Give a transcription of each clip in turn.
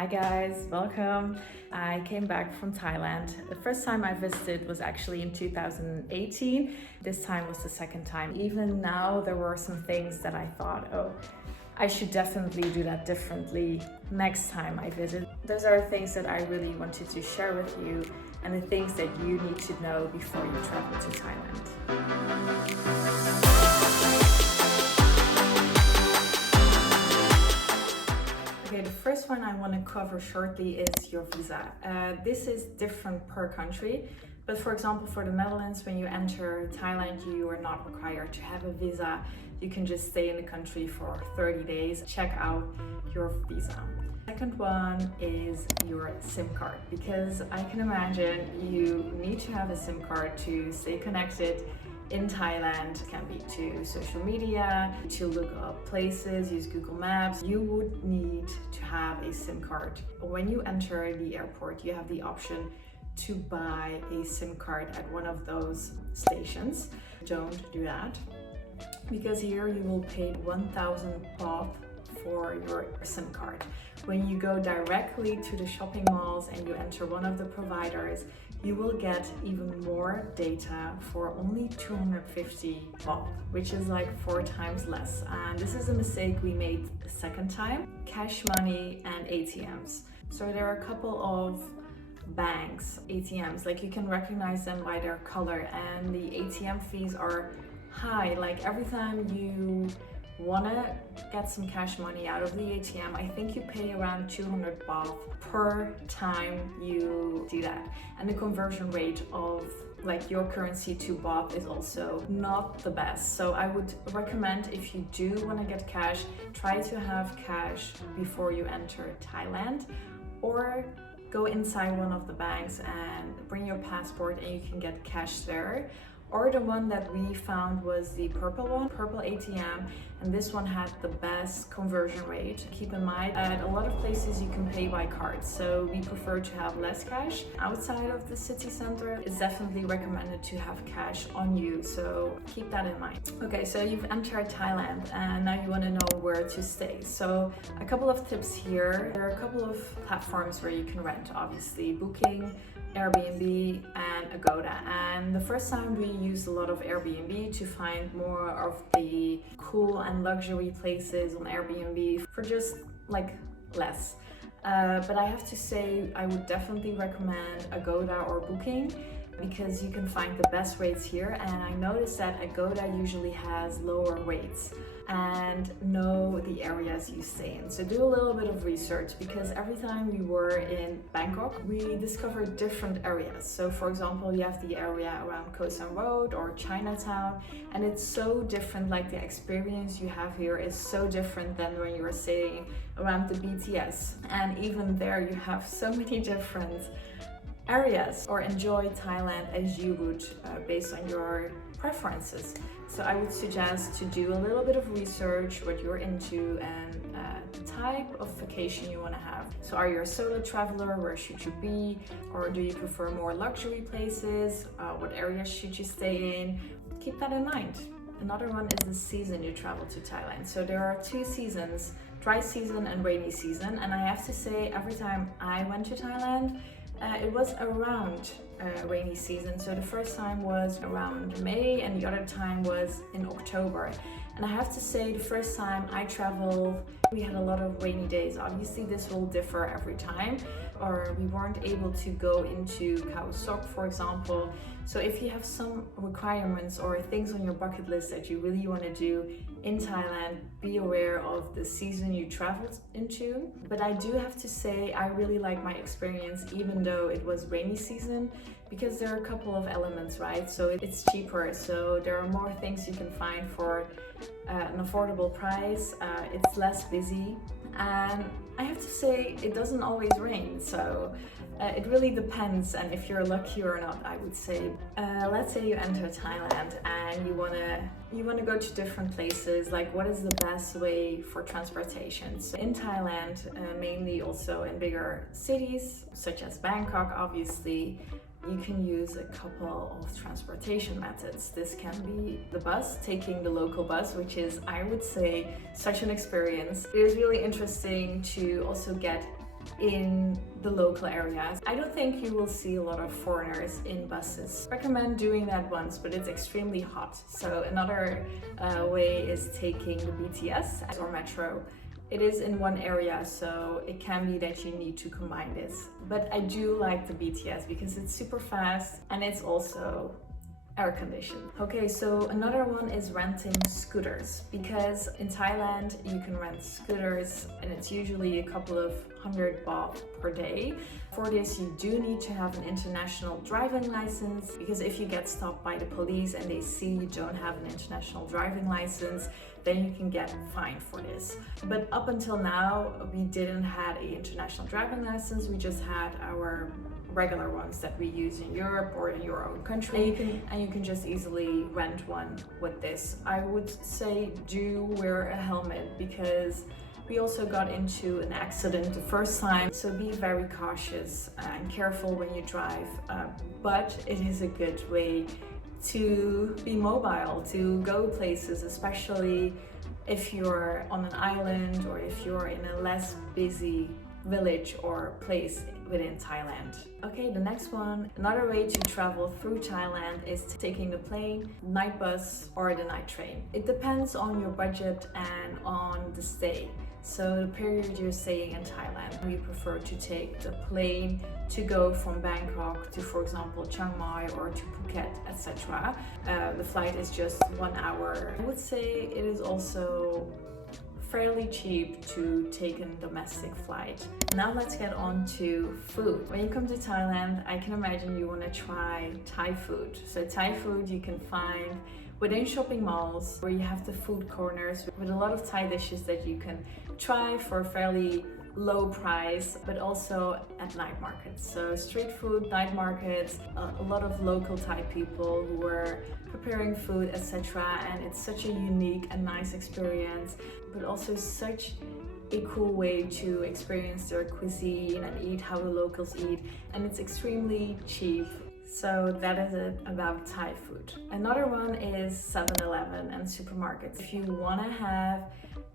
Hi guys, welcome. I came back from Thailand. The first time I visited was actually in 2018. This time was the second time. Even now there were some things that I thought, oh, I should definitely do that differently next time I visit. Those are things that I really wanted to share with you and the things that you need to know before you travel to Thailand. Okay, the first one I want to cover shortly is your visa. This is different per country, but for example, for the Netherlands, when you enter Thailand, you are not required to have a visa. You can just stay in the country for 30 days. Check out your visa. Second one is your SIM card, because I can imagine you need to have a SIM card to stay connected in Thailand. It can be to social media, to look up places, use Google Maps. You would need to have a SIM card. When you enter the airport, you have the option to buy a SIM card at one of those stations. Don't do that, because here you will pay 1,000 baht for your SIM card. When you go directly to the shopping malls and you enter one of the providers, you will get even more data for only 250 baht, which is like 4 times less. And this is a mistake we made the second time. Cash money and ATMs. So there are a couple of banks, ATMs, like you can recognize them by their color, and the ATM fees are high. Like every time you wanna get some cash money out of the ATM, I think you pay around 200 baht per time you do that. And the conversion rate of like your currency to baht is also not the best. So I would recommend, if you do want to get cash, try to have cash before you enter Thailand, or go inside one of the banks and bring your passport and you can get cash there. Or the one that we found was the purple one, purple ATM, and this one had the best conversion rate. Keep in mind, at a lot of places you can pay by card, so we prefer to have less cash. Outside of the city center, it's definitely recommended to have cash on you, so keep that in mind. Okay, so you've entered Thailand and now you want to know where to stay. So a couple of tips here. There are a couple of platforms where you can rent, obviously. Booking, Airbnb and Agoda. And the first time we used a lot of Airbnb to find more of the cool and luxury places on Airbnb for just like less. But I have to say, I would definitely recommend Agoda or Booking, because you can find the best rates here. And I noticed that Agoda usually has lower rates and know the areas you stay in. So do a little bit of research, because every time we were in Bangkok, we discovered different areas. So for example, you have the area around Khao San Road or Chinatown, and it's so different. Like the experience you have here is so different than when you were staying around the BTS. And even there you have so many different areas, or enjoy Thailand as you would based on your preferences. So I would suggest to do a little bit of research, what you're into and the type of vacation you want to have. So are you a solo traveler? Where should you be? Or do you prefer more luxury places? What areas should you stay in? Keep that in mind. Another one is the season you travel to Thailand. So there are 2 seasons, dry season and rainy season. And I have to say, every time I went to Thailand, it was around rainy season. So the first time was around May and the other time was in October. And I have to say, the first time I traveled, we had a lot of rainy days. Obviously this will differ every time, or we weren't able to go into Khao Sok, for example. So if you have some requirements or things on your bucket list that you really want to do in Thailand, be aware of the season you traveled into. But I do have to say, I really like my experience, even though it was rainy season, because there are a couple of elements, right? So it's cheaper, so there are more things you can find for an affordable price. It's less busy, and I have to say, it doesn't always rain, so it really depends, and if you're lucky or not, I would say. Let's say you enter Thailand and you wanna go to different places. Like, what is the best way for transportation? So in Thailand, mainly also in bigger cities such as Bangkok, obviously, you can use a couple of transportation methods. This can be the bus, taking the local bus, which is, I would say, such an experience. It is really interesting to also get in the local areas. I don't think you will see a lot of foreigners in buses. I recommend doing that once, but it's extremely hot. So another way is taking the BTS or metro. It is in one area, so it can be that you need to combine this. But I do like the BTS because it's super fast and it's also air conditioned. Okay, so another one is renting scooters, because in Thailand you can rent scooters and it's usually a couple of 100 baht per day. For this you do need to have an international driving license, because if you get stopped by the police and they see you don't have an international driving license, then you can get fined for this. But up until now we didn't have an international driving license, we just had our regular ones that we use in Europe or in your own country, and you can just easily rent one with this. I would say do wear a helmet, because we also got into an accident the first time, so be very cautious and careful when you drive, but it is a good way to be mobile, to go places, especially if you're on an island or if you're in a less busy village or place within Thailand. Okay, the next one, another way to travel through Thailand is taking the plane, night bus or the night train. It depends on your budget and on the stay. So the period you're staying in Thailand, we prefer to take the plane to go from Bangkok to, for example, Chiang Mai or to Phuket, etc. The flight is just 1 hour. I would say it is also fairly cheap to take a domestic flight. Now let's get on to food. When you come to Thailand, I can imagine you want to try Thai food. So Thai food you can find within shopping malls, where you have the food corners with a lot of Thai dishes that you can try for a fairly low price, but also at night markets. So street food, night markets, a lot of local Thai people who are preparing food, etc. And it's such a unique and nice experience, but also such a cool way to experience their cuisine and eat how the locals eat, and it's extremely cheap. So that is it about Thai food. Another one is 7-Eleven and supermarkets. If you want to have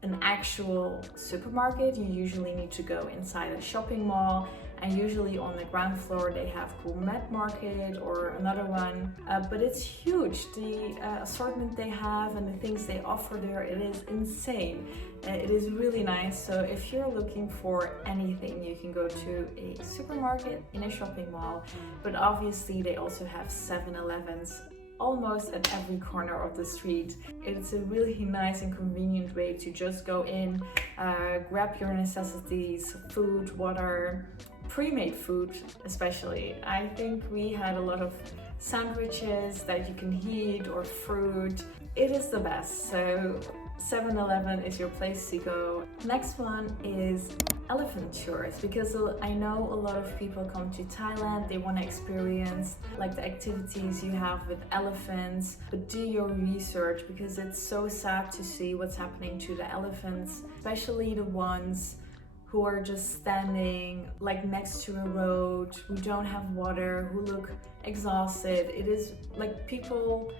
an actual supermarket, you usually need to go inside a shopping mall, and usually on the ground floor they have gourmet market or another one, but it's huge. The assortment they have and the things they offer there, it is insane. It is really nice. So if you're looking for anything, you can go to a supermarket in a shopping mall, but obviously they also have 7-Elevens almost at every corner of the street. It's a really nice and convenient way to just go in, grab your necessities, food, water, pre-made food especially. I think we had a lot of sandwiches that you can heat or fruit. It is the best. So 7-Eleven is your place to go. Next one is elephant tours, because I know a lot of people come to Thailand, they want to experience like the activities you have with elephants, but do your research, because it's so sad to see what's happening to the elephants, especially the ones who are just standing like next to a road, who don't have water, who look exhausted. It is like people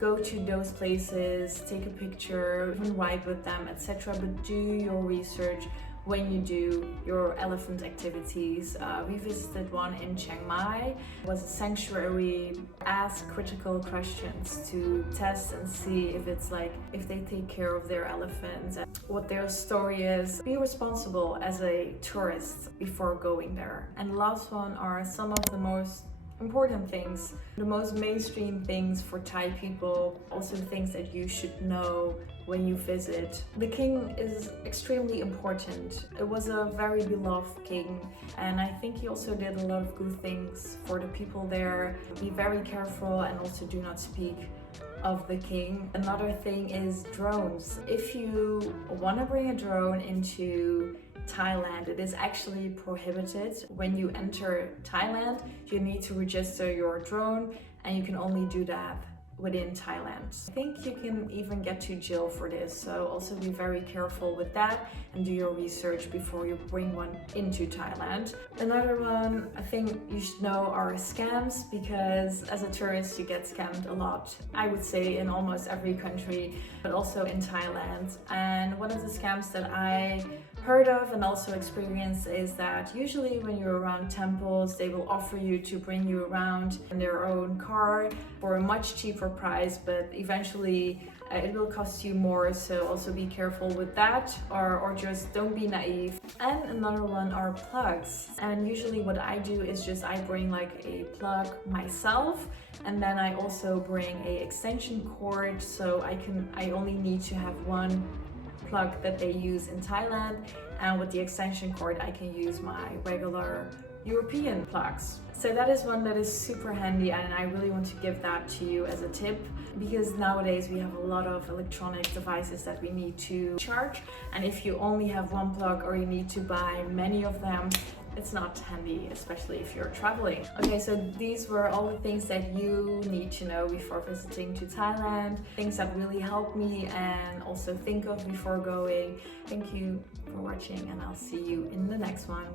go to those places, take a picture, even ride with them, etc. But do your research when you do your elephant activities. We visited one in Chiang Mai. It was a sanctuary. Ask critical questions to test and see if it's like, if they take care of their elephants, and what their story is. Be responsible as a tourist before going there. And the last one are some of the most important things, the most mainstream things for Thai people, also things that you should know when you visit. The king is extremely important. It was a very beloved king, and I think he also did a lot of good things for the people there. Be very careful and also do not speak of the king. Another thing is drones. If you want to bring a drone into Thailand, it is actually prohibited. When you enter Thailand, you need to register your drone, and you can only do that within Thailand. I think you can even get to jail for this, so also be very careful with that and do your research before you bring one into Thailand. Another one I think you should know are scams, because as a tourist you get scammed a lot. I would say in almost every country, but also in Thailand. And one of the scams that I heard of and also experienced is that usually when you're around temples, they will offer you to bring you around in their own car for a much cheaper price, but eventually it will cost you more, so also be careful with that, or just don't be naive. And another one are plugs, and usually what I do is just I bring like a plug myself, and then I also bring a extension cord, so I only need to have one plug that they use in Thailand, and with the extension cord I can use my regular European plugs. So that is one that is super handy, and I really want to give that to you as a tip, because nowadays we have a lot of electronic devices that we need to charge, and if you only have one plug or you need to buy many of them, it's not handy, especially if you're traveling. Okay, so these were all the things that you need to know before visiting to Thailand, things that really helped me and also think of before going. Thank you for watching, and I'll see you in the next one.